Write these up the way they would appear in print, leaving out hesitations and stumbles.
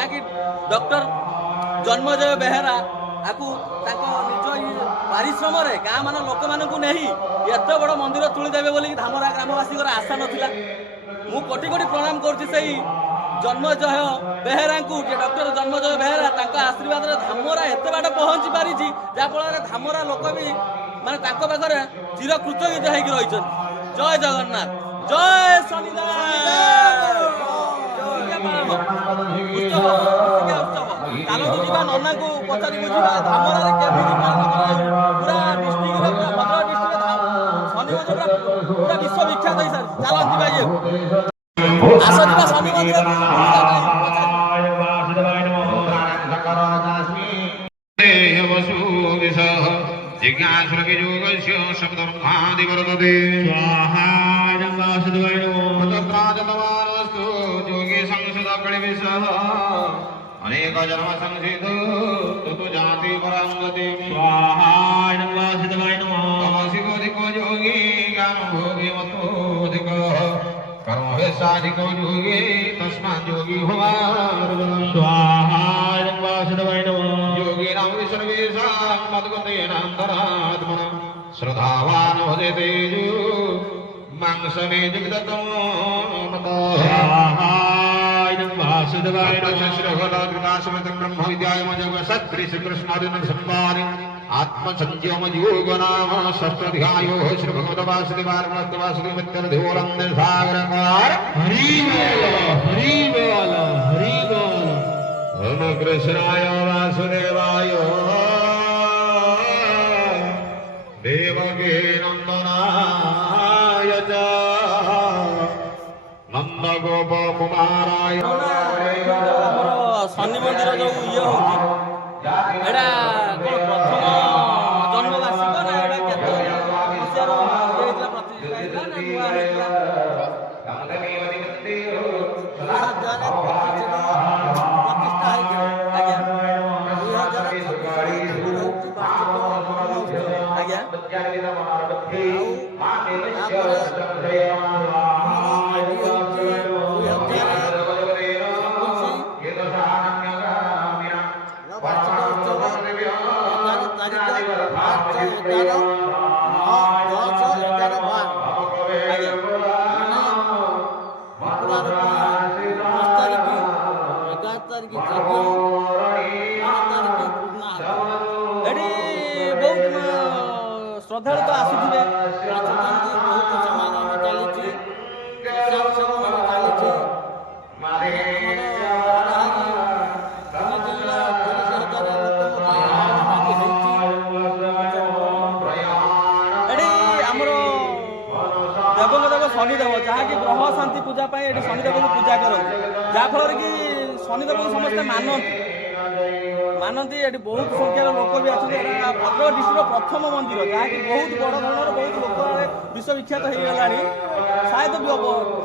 ଯାହାକି ଡକ୍ଟର ଜନ୍ମଜୟ ବେହେରା ଆକୁ ତାଙ୍କ ନିଜ ପାରିଶ୍ରମରେ ଗାଁ ମାନ ଲୋକମାନଙ୍କୁ ନେଇ ଏତେ ବଡ଼ ମନ୍ଦିର ତୁଳିଦେବେ ବୋଲି ଧାମରା ଗ୍ରାମବାସୀଙ୍କର ଆଶା ନଥିଲା। ମୁଁ କୋଟି କୋଟି ପ୍ରଣାମ କରୁଛି ସେଇ ଜନ୍ମଜୟ ବେହେରାଙ୍କୁ, ଯେ ଡକ୍ଟର ଜନ୍ମଜୟ ବେହେରା ତାଙ୍କ ଆଶୀର୍ବାଦରେ ଧାମରା ଏତେ ବାଟ ପହଞ୍ଚି ପାରିଛି, ଯାହାଫଳରେ ଧାମରା ଲୋକ ବି ମାନେ ତାଙ୍କ ପାଖରେ ଚିରକୃତଜ୍ଞ ହେଇକି ରହିଛନ୍ତି। ଜୟ ଜଗନ୍ନାଥ, ଜୟ ଶନିଦେବ। ଚାଲନ୍ତୁ ଯିବା ନନାଙ୍କୁ ପଚାରି ବୁଝିବା ଧାମରାରେ କେମିତି ପାଳନ କରାଯାଉଛି। ପୁରା ଡିଷ୍ଟ୍ରିକ୍ଟରେ, ପୁରା ଭଦ୍ରକ ଡିଷ୍ଟ୍ରିକ୍ଟରେ ଶନି ମନ୍ଦିର ପୁରା ବିଶ୍ୱବିଖ୍ୟାତ ହେଇସାରିଛି। ଚାଲନ୍ତୁ ଯିବା ଇଏ ଆସ ଯିବା ଶନି ମନ୍ଦିର। जिज्ञासुरवियोगस्य शब्दब्रह्मादिवर्तते स्वाहा जन्मासुदेवाय नमः तत्राजतमानस्तु योगी संसदकलिविषः अनेक जन्म संसिद्ध ततो जाति परांगति स्वाहा जन्मासुदेवाय नमः तमसिकोधिको योगी ज्ञानभोगी मतोधिको कर्मवेशाधिको योगी तस्मात् योगी भवार्जुन स्वाहा जन्मासुदेवाय नमः योगीनां सर्वेषां मद्गतेनान्तरात्मना श्रद्धावान् भजते मांसमे जगदतो मतः वासुदेवाय नमः श्रीभगवद्गीतासमेतं ब्रह्म विद्यायमजग सत्रि श्रीकृष्णार्जुन संवादे आत्मसंयम योग नाम षष्ठाध्यायो श्रीभगवद्वासुदेवार्पणवासुदेवमित्यर्धोरन्द सागरकार हरि बोल हरि बोल नमो कृष्णाय वासुदेवाय देवकी नंदनाय च नंद गोप कुमाराय। शनि मंदिर जो ये होगी एटा प्रथम जन्मवार्षिक ना एटा केते मसियार हेइतला प्रतिष्ठा हेइतला ना नुआ हेइतला श्रद्धालु तो आसुवे बहुत समागम चली देवदेव शनिदेव जहाँकि ग्रह शांति पूजा शनिदेव को पूजा करते जहाँफल कि शनिदेव को समस्ते मानती ये बहुत संख्यार लोक भी अच्छे भद्रक डिस्ट्रिक्ट प्रथम मंदिर जहाँकि बहुत बड़ धरण बहुत लोक विश्वविख्यात हो गला शायद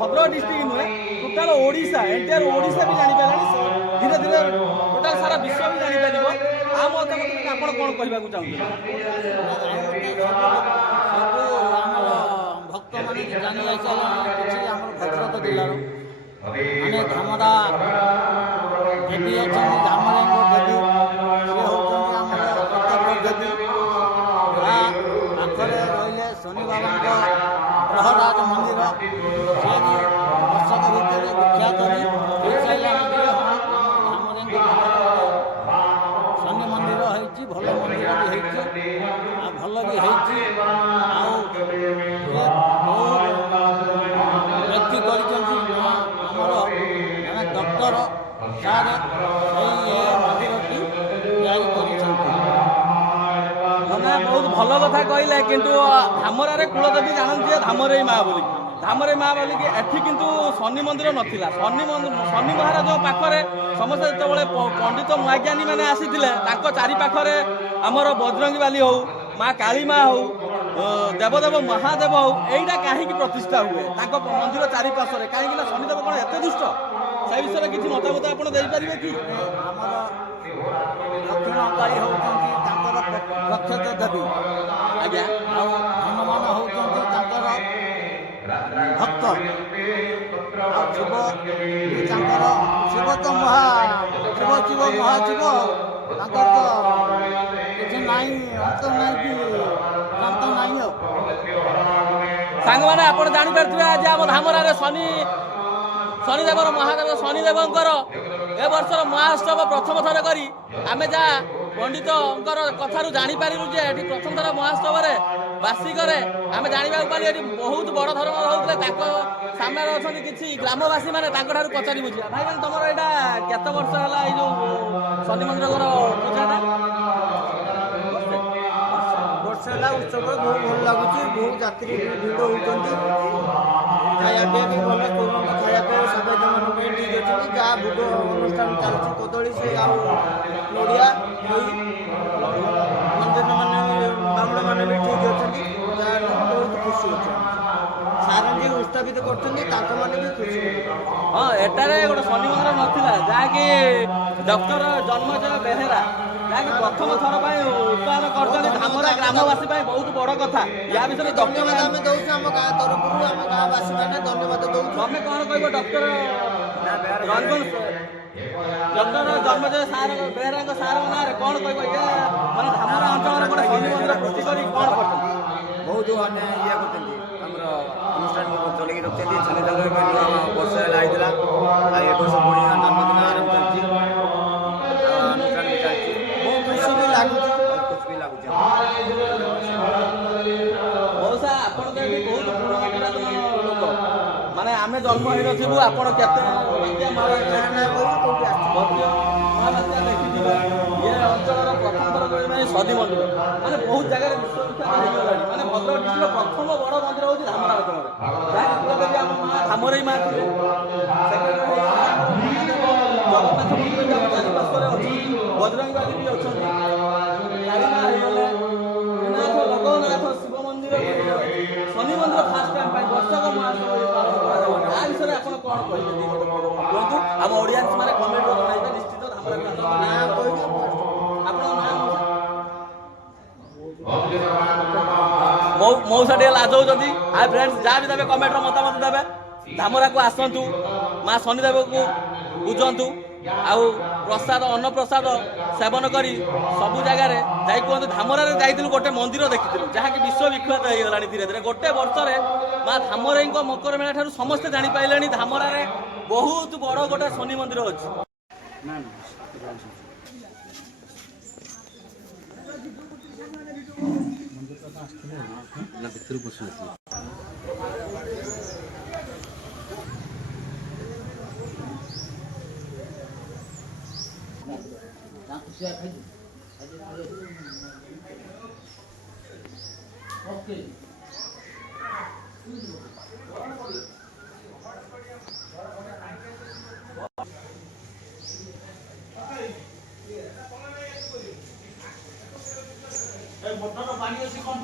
भद्रक डिस्ट्रिक्ट नुहे टोटाल ओडिशा एंटायर ओडिशा भी जापर धीरे धीरे टोटाल सारा विश्व भी जापर आ मत आप कौन कहना चाहते भक्त मैंने जानी भद्रक जिलार मैंने धामरा देवी अच्छे धामरांग देवी पाखरे रही शनि बाबा प्रहराज मंदिर वर्षक भितर विख्यात शनि मंदिर होती भल मंदिर भी भल भी व्यक्ति कर डॉक्टर सारे मंदिरटी बहुत भल कथा कहले किंतु धामरारे कुलदेवी जानती धामरे माँ बोली धामरे माँ बोली एठी किंतु शनि मंदिर नथिला शनि महाराज पाखरे समस्त जो पंडित मुआज्ञानी मैंने आसी चारि पाखरे आमर बजरंगी बाली हो माँ काली माँ हो देवदेव महादेव हो यहीटा कहीं प्रतिष्ठा हुए मंदिर चारिपार्श्वे कहीं शनिदेव कौन एत दुष्ट से विषय किसी मतामत आप कि दक्षिणकाली होती प्रख्यात देवी आज्ञा हनुमान होती भक्त शिव शिव तो महा ଶିବ ମହାଶିବ ତାଙ୍କର ତ କିଛି ନାହିଁ ଅର୍ଥ ନାହିଁ କି ଜାନ୍ତ ନାହିଁ ଆଉ। ସାଙ୍ଗମାନେ ଆପଣ ଜାଣିପାରୁଥିବେ ଆଜି ଆମ ଧାମରାରେ ଶନିଦେବର ମହାଦେବ ଶନିଦେବଙ୍କର ଏ ବର୍ଷର ମହାଉତ୍ସବ ପ୍ରଥମ ଥର କରି ଆମେ ଯାହା ପଣ୍ଡିତଙ୍କର କଥାରୁ ଜାଣିପାରିଲୁ ଯେ ଏଠି ପ୍ରଥମ ଥର ମହାଉତ୍ସବରେ ବାର୍ଷିକରେ ଆମେ ଜାଣିବାକୁ ପାଇଲୁ ଏଠି ବହୁତ ବଡ଼ ଧରଣର ହେଉଥିଲେ। ତାଙ୍କ ସାମ୍ନାରେ ଅଛନ୍ତି କିଛି ଗ୍ରାମବାସୀ ମାନେ ତାଙ୍କଠାରୁ ପଚାରି ବୁଝିବା। ଭାଇମାନେ ତମର ଏଇଟା କେତେ ବର୍ଷ ହେଲା ଏଇ ଯୋଉ ଶନି ମନ୍ଦିରଙ୍କର ପୂଜାଟା? ବର୍ଷା ହେଲା ଉତ୍ସବରେ ବହୁତ ଭଲ ଲାଗୁଛି। ବହୁତ ଯାତ୍ରୀ ଭିଡ଼ ହେଉଛନ୍ତି। ଖାଇବା ପିଇବା ବି ଭଲ କରୁଛନ୍ତି। ଖାଇବା ପିଇବା ସେବାୟତମାନଙ୍କ ପାଇଁ ଠିକ୍ ଅଛନ୍ତି। ଯାହା ଭୋଗ ଅନୁଷ୍ଠାନ ଚାଲିଛି କଦଳୀ ସେ ଆଉ ନଡ଼ିଆ ଦହି ମନ୍ଦିରମାନେ ବ୍ରାହ୍ମଣମାନେ ବି ଠିକ୍ ଅଛନ୍ତି। ଯାହା ବହୁତ ଖୁସି ଅଛନ୍ତି। ସାର୍ ଯିଏ ଉତ୍ଥାପିତ କରୁଛନ୍ତି ତାଙ୍କମାନେ ବି ଖୁସି ଅଛନ୍ତି। ହଁ ଏଠାରେ ଗୋଟେ ଶନି ମନ୍ଦିର ନଥିଲା ଯାହାକି ଡକ୍ଟର ଜନ୍ମଜୟ ବେହେରା ଯାହାକି ପ୍ରଥମ ଥର ପାଇଁ ଉତ୍ପାଦନ କରିଛନ୍ତି। ଧାମରା ଗ୍ରାମବାସୀ ପାଇଁ ବହୁତ ବଡ଼ କଥା। ୟା ବିଷୟରେ ଧନ୍ୟବାଦ ଆମେ ଦେଉଛୁ ଆମ ଗାଁ ତରଫରୁ। ଆମ ଗାଁବାସୀମାନେ ଧନ୍ୟବାଦ ଦେଉଛୁ। ତମେ କ'ଣ କହିବ ଡକ୍ଟର ଜନ୍ମଜୟ ସାର୍ ବେହେରାଙ୍କ ସାର୍ଙ୍କ ନାଁରେ କ'ଣ କହିବ? ଇଏ ମାନେ ଧାମରା ଅଞ୍ଚଳରେ ଗୋଟେ ଶନି ମନ୍ଦିର ସୃଷ୍ଟି କରି କ'ଣ କରୁଛନ୍ତି? ବହୁତ ମାନେ ଇଏ କରୁଛନ୍ତି ଆମର ଅନୁଷ୍ଠାନ ଚଲେଇକି ରଖିଛନ୍ତି। ଶନିଦେବ ଏବେ ନୂଆ ବର୍ଷ ହେଲା ହେଇଥିଲା ଆଉ ଏ ବର୍ଷ ପୁଣି ଜନ୍ମଦିନ ଆରମ୍ଭ ଚାଲିଛି ଆଉ ଅନୁଷ୍ଠାନ ବି ଚାଲିଛି। ବହୁତ ଖୁସି ବି ଲାଗୁଛି। ବହୁତ ଖୁସି ବି ଲାଗୁଛି। ମଉସା ଆପଣ ତ ଏଠି ବହୁତ ପୁରୁଣା ପୁରାତନ ଲୋକ ମାନେ ଆମେ ଜନ୍ମ ହେଇନଥିବୁ ଆପଣ କେତେ ବାତ୍ୟା ମହାବାତ୍ୟା ଦେଖିଥିବେ। ଏ ଅଞ୍ଚଳର ପ୍ରଥମ ଥର ପାଇଁ ଶନି ମନ୍ଦିର ମାନେ ବହୁତ ଜାଗାରେ ବିଶ୍ୱବିଖ୍ୟାତ ହେଇଗଲାଣି। ମାନେ ଭଦ୍ରକ ଡିଷ୍ଟ୍ରିକ୍ଟର ପ୍ରଥମ ବଡ଼ ମନ୍ଦିର ହେଉଛି ଧାମରା ଅଞ୍ଚଳରେ। ଯାହାକି କୁହାଯାଏ ଆମ ମା ଧାମରେଇ ମା ଥିଲେ। ସେକେଣ୍ଡରେ ହେଇଗଲା ଆମର ମହାଦେବ ଜଗନ୍ନାଥ ମନ୍ଦିର ଯାହା ଚାରିପାର୍ଶ୍ୱରେ ଅଛନ୍ତି। ବଜରଙ୍ଗବାଦୀ ବି ଅଛନ୍ତି। କାଳିମା ହେଇଗଲେ ତ୍ରିନାଥ ଲୋକନାଥ ଶିବ ମନ୍ଦିର ଶନି ମନ୍ଦିର ଫାଷ୍ଟ ଟାଇମ୍ ପାଇଁ ବର୍ଷକ ମହାଉତ୍ସବ ପାଳନ କରାଯାଉଛି। ଆ ବିଷୟରେ ଆପଣ କ'ଣ କହିବେ କୁହନ୍ତୁ? ଆମ ଅଡ଼ିଏନ୍ସ ମାନେ କମେଣ୍ଟରେ ଜଣାଇବେ ନିଶ୍ଚିତ। ଧାମରାକୁ ଆପଣଙ୍କ ନାଁ ମଉସା ଟିକେ ଲାଜଉଛନ୍ତି। ହାଇ ଫ୍ରେଣ୍ଡସ୍ ଯାହା ବି ଦେବେ କମେଣ୍ଟର ମତାମତ ଦେବେ। ଧାମରାକୁ ଆସନ୍ତୁ, ମା ଶନିଦେବକୁ ପୂଜନ୍ତୁ ଆଉ ପ୍ରସାଦ ଅନ୍ନପ୍ରସାଦ ସେବନ କରି ସବୁ ଜାଗାରେ ଯାଇ କୁହନ୍ତୁ ଧାମରାରେ ଯାଇଥିଲୁ ଗୋଟେ ମନ୍ଦିର ଦେଖିଥିଲୁ ଯାହାକି ବିଶ୍ୱବିଖ୍ୟାତ ହେଇଗଲାଣି ଧୀରେ ଧୀରେ। ଗୋଟେ ବର୍ଷରେ ମା ଧାମରେଇଙ୍କ ମକର ମେଳା ଠାରୁ ସମସ୍ତେ ଜାଣିପାରିଲେଣି ଧାମରାରେ ବହୁତ ବଡ଼ ଗୋଟେ ଶନି ମନ୍ଦିର ଅଛି। ମୋଟର ପାଣି ଅଛି କ'ଣ